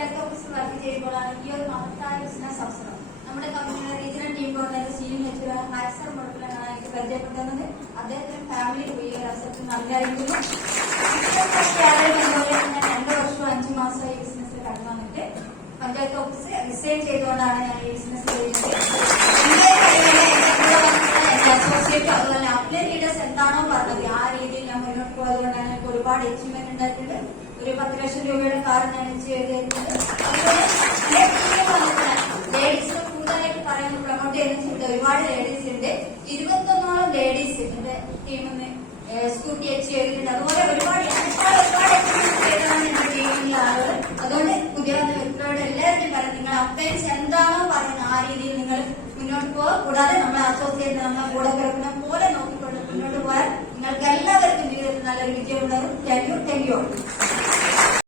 പഞ്ചായത്ത് ഓഫീസിൽ വർക്ക് ചെയ്യുമ്പോഴാണ് ഈ ഒരു മഹത്തായ ബിസിനസ് അവസരം നമ്മുടെ കമ്പനിയുടെ regional team coordinator senior lecturer Harrison മുഴപ്പിലാണ് എനിക്ക് പരിചയപ്പെടുത്തുന്നത്. അദ്ദേഹത്തിന് ഫാമിലി ഈ ഒരു അവസരത്തിൽ നൽകായിരിക്കുന്നു. 2 വർഷവും 5 മാസമായി ഈ ബിസിനസ്സിൽ കടന്നു വന്നിട്ട് പഞ്ചായത്ത് ഓഫീസ് റിസൈൻ ചെയ്തുകൊണ്ടാണ് ഞാൻ ഈ ബിസിനസ് ചെയ്യുന്നത്. എന്റെ അസോസിയേറ്റ് അതുപോലെ അപ്ലൈ ലീഡേഴ്സ് എന്താണോ പറഞ്ഞത് ആ രീതിയിൽ ഞാൻ മുന്നോട്ട് പോയതുകൊണ്ടാണ് എനിക്ക് ഒരുപാട് അച്ചീവ്മെന്റ് ഉണ്ടായിട്ടുണ്ട്. ഒരു 10 ലക്ഷം രൂപയുടെ കാർ ഞാൻ ചെയ്തിട്ടുണ്ട്. അതുപോലെ ലേഡീസിനെ കൂടുതലായിട്ട് പറയുന്നത് പ്രൊമോട്ട് ചെയ്യുന്ന ഒരുപാട് ലേഡീസ് ഉണ്ട്. 21ഓളം ലേഡീസ് എന്റെ ടീമിന്ന് സ്കൂട്ടി ചെയ്തിട്ടുണ്ട്. അതുപോലെ ഒരുപാട് ചെയ്തതാണ് എന്റെ ടീമിലെ ആളുകൾ. അതുകൊണ്ട് പുതിയ വ്യക്തികളോട് എല്ലാവരുടെയും പറയാം, നിങ്ങൾ അപ്ലൈൻസ് എന്താണോ പറയുന്നത് ആ രീതിയിൽ നിങ്ങൾ മുന്നോട്ട് പോകുക. കൂടാതെ നമ്മളെ അസോസിയേറ്റ് നമ്മളെ കൂടെ കിടക്കുന്ന പോലെ നോക്കിക്കൊണ്ട് മുന്നോട്ട് പോയാൽ നിങ്ങൾക്ക് എല്ലാവർക്കും ജീവിതത്തിൽ നല്ലൊരു വിജയം ഉണ്ടാകും. Thank you.